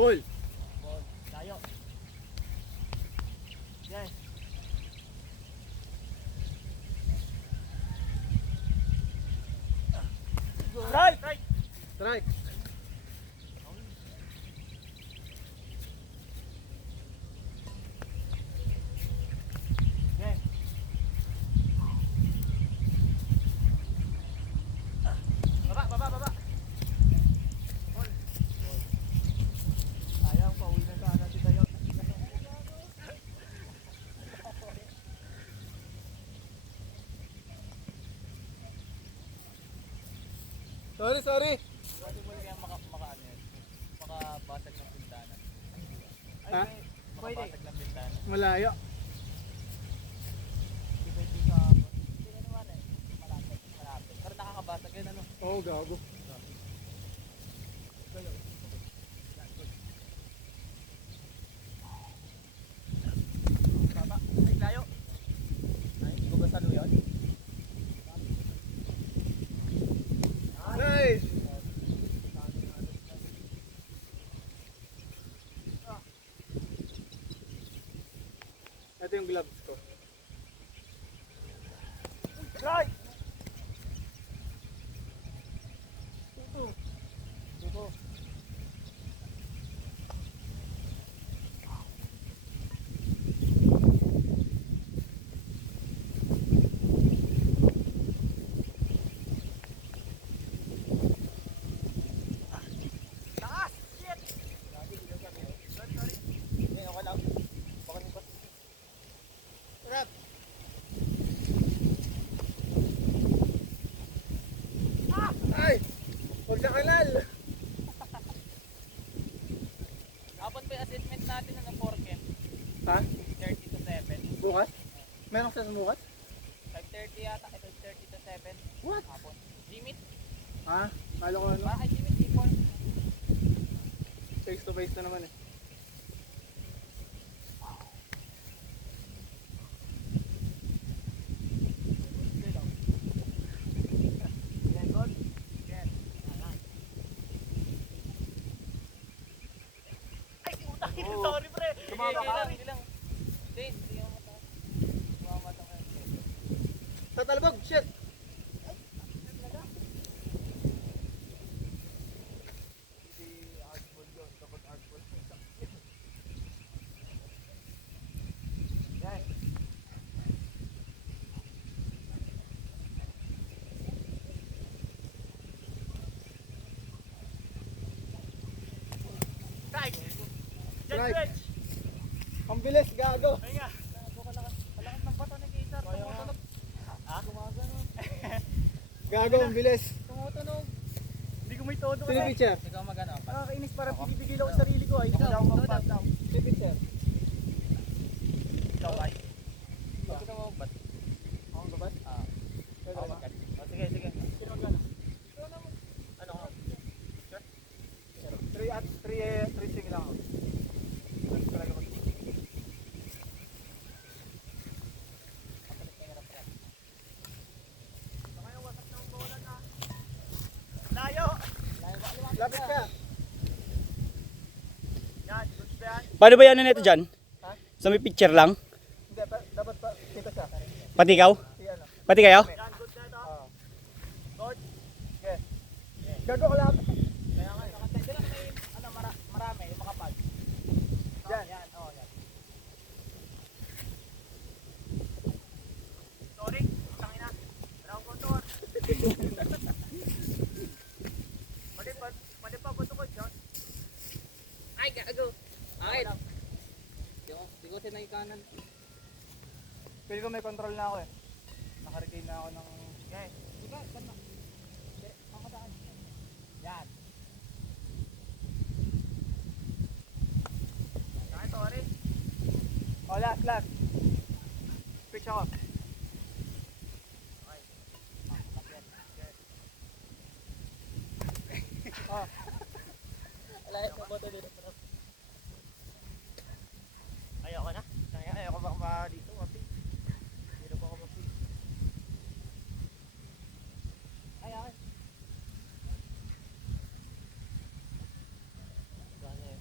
Ball. Ball. Layo. Yes. Strike! Strike! Strike. Yes. Baba, baba, baba. Ball. Sayang, pauwi na sana si Tayo. Sorry, sorry. Pwede mo kaya maka-ano yun? Makabasag ng bintana. Ha? Makabasag ng bintana. Malayo. Iba ito sa... Hindi na naman eh. Malapit. Malapit. Pero nakakabasag yun ano? Oo, gago. Baba. Ay, layo. Ay, gugasalo yun. Nice. Ito yung gloves ko. Right! Tuto. Tuto. Taas! Shit! Sorry, sorry. Hindi, okay lang. Baka nung pas. Sarap. Ay! Huwag sa kanal. Kapon pa yung assessment natin ng 4K. Ha? 30 to 7. Bukas? Meron sa bukas? 5:30 yata. 5:30 to 7. What? Hapon. Limit. Ha? Kala ko ano? Bakit limit? Ipon. Face to face na naman eh. Record. Yes. Ay, puta. Oo. Sorry, pre. Tumama ka? Hindi lang. Hindi ako mataas. Tumama ka. Tatalbog, shit! Yes. Strike. Strike. Judge. Ang bilis, gago! Ay nga. Kalakas ng bato ni Kaysar. Tumutunog. Ha? Gumagano. Gago, ang bilis! Tumutunog. Hindi ko may todo Sino pitcher? Ikaw magano? Nakakainis, parang pinipigil ako sa sarili ko ay. Ikaw daw mag-bat daw. Sino pitcher? Ikaw ay. Ikaw mo mag-bat. Ako ang babat? Ah. Ako mag-bat. Oh, sige, sige. Sino magkano? Ano ko? 3 at 3 sing lang ako. Tapos talaga mag Layo! Lapit ka! Yan, good ba yan? Paano ba yan nito dyan? Ha? Sa may picture lang? Hindi, dapat pa kita siya. Pati ikaw? Si ano? Pati kayo? Yan, good na ito. Oo. Good. Okay. Gago ka lapit. Kaya nga, nakatay. Diyan may, ano, marami, yung makapal. Yan. Yan, oh, yan. Sorry, tangina. Wala akong kontor. Pwede pa buto ko, John. Ay, gago. Ay. Di ko sinay kanan. Pwede ko may control na ako eh. Naka-regain na ako ng... Yes. Diba, ganda. Makadaan. Yan. Ay, sorry. Oh, last. Pitch ako. Okay. Kapyan. Yes. Oh. Alay, kaboto dito. Ayoko na. Ayoko ba dito, mapi? Dito pa ako mapi. Ay, ay. Gana yun.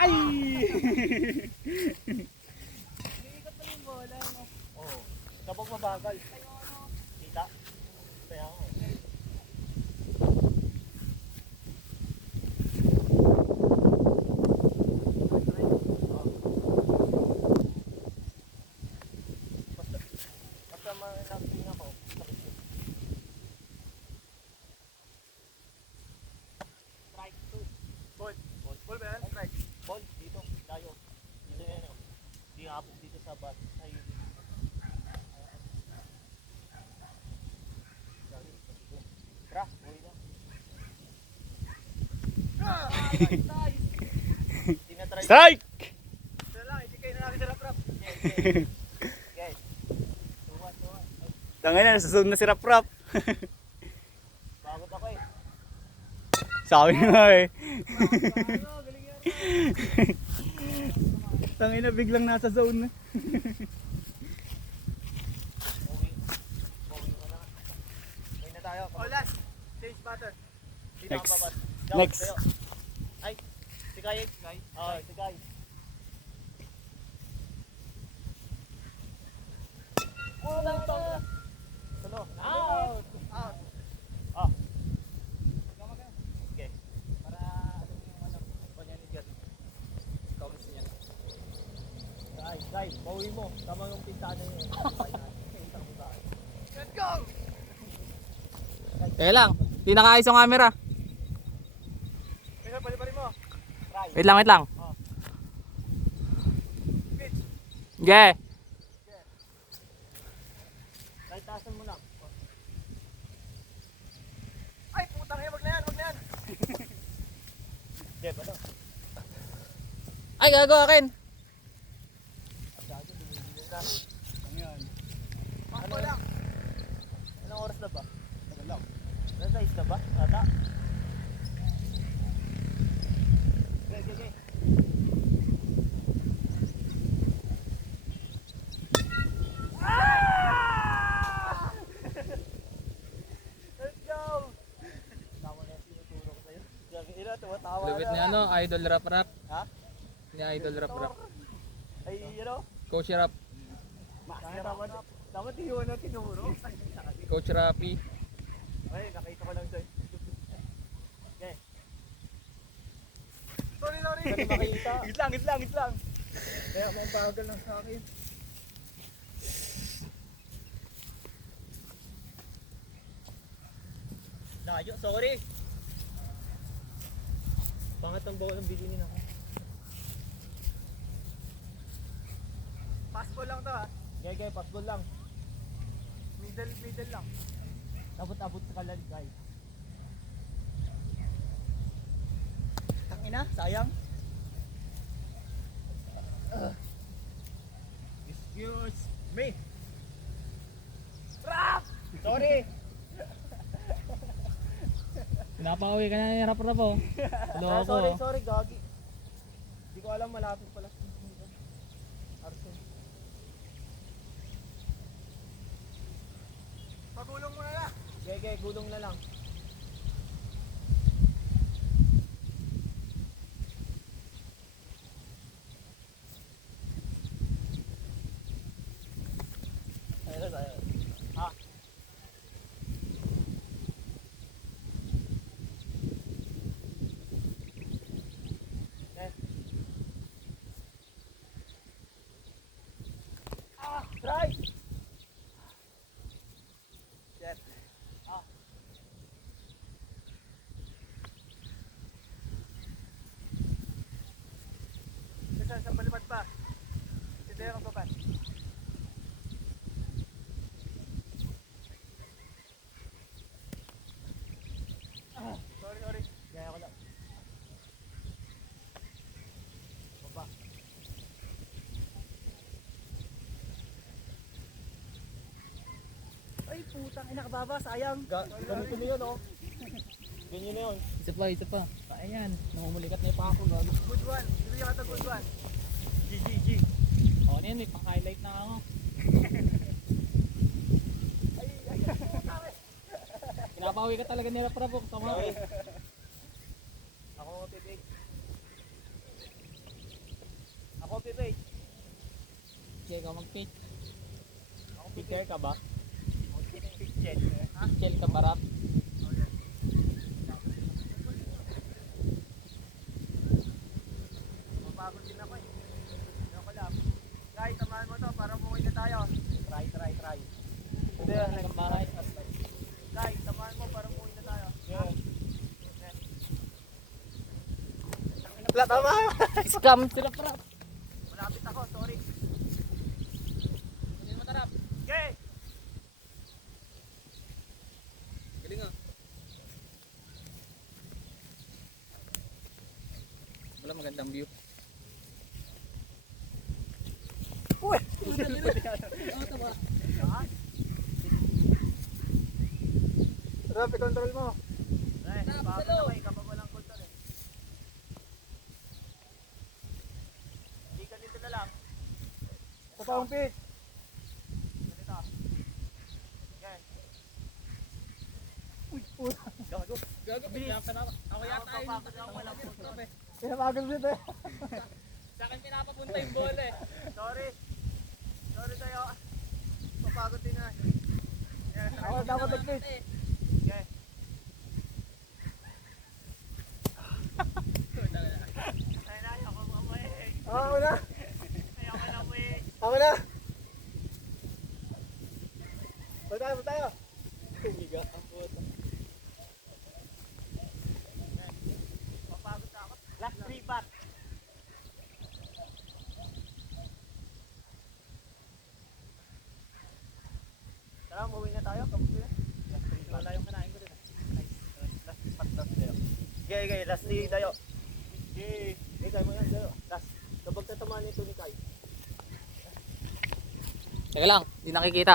Ay! Oo. Kapag mabagal. Kita? Kaya nga. Basta malapin ako. Strike 2. Ball. Ball. Ball ba yan? Strike. Ball, dito. Layo. Dito yan o. Di hapos dito sa bat. Ay, Tra, uwi na. Tinatry. Strike! Ito lang, hindi kayo na namin sarap-rap. Guys. Tuwan. Ay, Tangay na, nasa zone na si Rap Rap. bagot ako eh. Sabi nga eh. Ano, galing yan. Tangay na, biglang nasa zone na. Uwi. Uwi mo na. Uwi na tayo. Oh, last. Change batter. Sino ang Next. babat? Next. Sa'yo. Ay, si Guy. Oo, si Guy. Salo. Out! Out. Ah, Gama ka. okay. Para ano yung ano, kanya ni Gert. Comments niya. Guy, bawi mo. Tama yung pintana niya. Let's go! Teka lang, di nakaayos yung camera. Kaya pali-pali mo. Try. Wait lang. Pitch. Okay. Try, taasan mo na. Ay, putang ina, wag na yan, wag na yan. Jeff, ano? Ay, gago akin. Ano yan? Pakbo lang. Anong oras na ba? Tagal lang. Nasa na ba? Ata? Okay. Let's go! Tama na yung tinuturo ko sa'yo. Sabi nila, tumatawa Lubit na. ni ano, Idol Rap Rap. Ha? Ni Idol Rap Rap. Ay, Coach Rap. Dapat iyon na tinuro. Coach Rapi. Ay, nakita ko lang sa'yo. Okay. Sorry. Hindi makita. Git lang. Kaya may bagal lang sa akin. Layo, sorry. Pangat ang bawal ang bilinin ako. Passball lang to ha. Okay, pasbol lang. Middle lang. Abot-abot sa kalaligay. Tangina, sayang. Excuse me. Rap! Sorry. Pinapauwi ka na ni Rap Rap oh. Loko. Sorry, gagi. Hindi ko alam malapit pala sa Arson. Pagulong mo na lang. Okay, gulong na lang. Ayun. Ah. Try! Shit. Isang palipad pa. Si Deo ang papan. Sorry. Gaya ko lang. Baba. Ay, putang ina, kababa, sayang. Ganito na yun, oh. Ganyan na yun. Isa pa. Ayan, namumulikat na yung pako. Gago. Good one. Bibigyan ka ito good one. G. O, ano yan, may pang-highlight na ako. Pinapauwi ka talaga ni Rap Rap oh. Tama. Okay. Ako titig. Ako pipay. Sige, ikaw mag-pitch. Ako Pitcher ka ba? Pitcher. Pitcher ka ba, Rap? Mapagod din ako eh. Ako lang. Guys, samahan mo to para umuwi na tayo. Try. Hindi, hanggang bahay. Guys, samahan mo para umuwi na tayo. Wala, tama. Scam sila, Rap. Malapit ako, sorry. Hindi mo tarap. Okay. Galing ah. Wala magandang view. Rap, i-control mo. Ay, pagod ako eh, kapag walang control eh. Hindi ka dito na lang. Sa paong pitch. Ganito. Okay. Gago, bigyan pa na ako. Ako yata yun. Papagod ako, walang control. Pinapagod dito eh. Sa akin pinapapunta yung bola eh. Sorry. Sorry sa'yo. Papagod din na. Yes, Ako dapat mag-pitch. okay. Ay na, ayoko mamay. Ako na. Ayoko na po eh. Ako na. Ba tayo. Tumiga ang bola. Papagod na ako. Last 3 bat. Tara, umuwi na tayo. Kamusta na? Last 3 bat. Wala yung kanain ko din. Last bat tayo. Okay, last 3 tayo. Okay. Kaya mo yan tayo. Last. Kapag tatamaan nito ni Kai. Teka lang, di nakikita.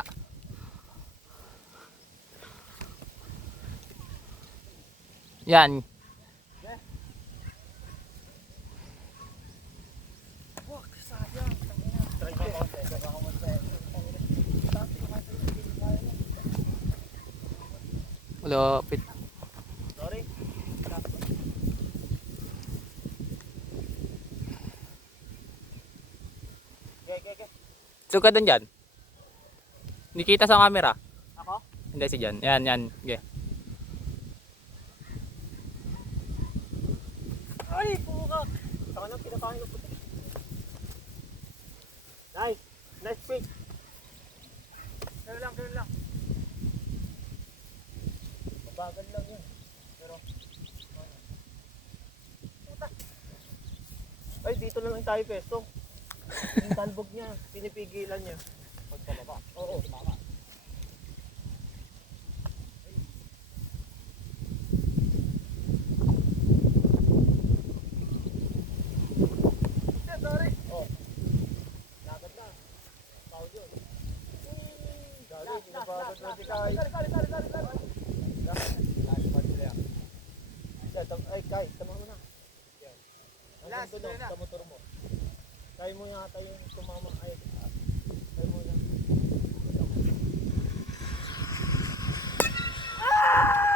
Yan. Wag, sayang. Try mo konti. Try mo konti. Malapit. Sorry. Okay. Suka doon dyan. Hindi kita sa camera. Ako? Hindi si Jan. Yan. Okay. Ay, puka. Saka lang pinakain ng puti. Nice. Nice pick. Ganun lang. Mabagal lang yun. Pero, puta. Ay, dito na lang tayo pesto. Yung talbog niya, pinipigilan niya. Pagpalaba. Oo, tama. Sorry. Oh. Lakad na. Foul yun. Galing, pinapagod na si Kai. Ay, Kai, tama mo na. Last, na. Sa motor mo. Kaya mo yata yung tumama. Ay, kaya mo yan.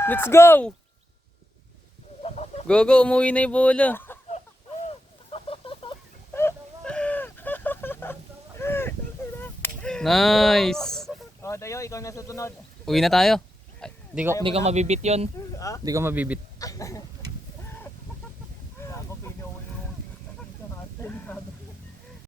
Let's go! Go, umuwi na yung bola. Nice! Oh, Dayo, ikaw na susunod. Uwi na tayo. Ay, di ko mabibit yun. Di ko mabibit. Ako, pinuwi mo.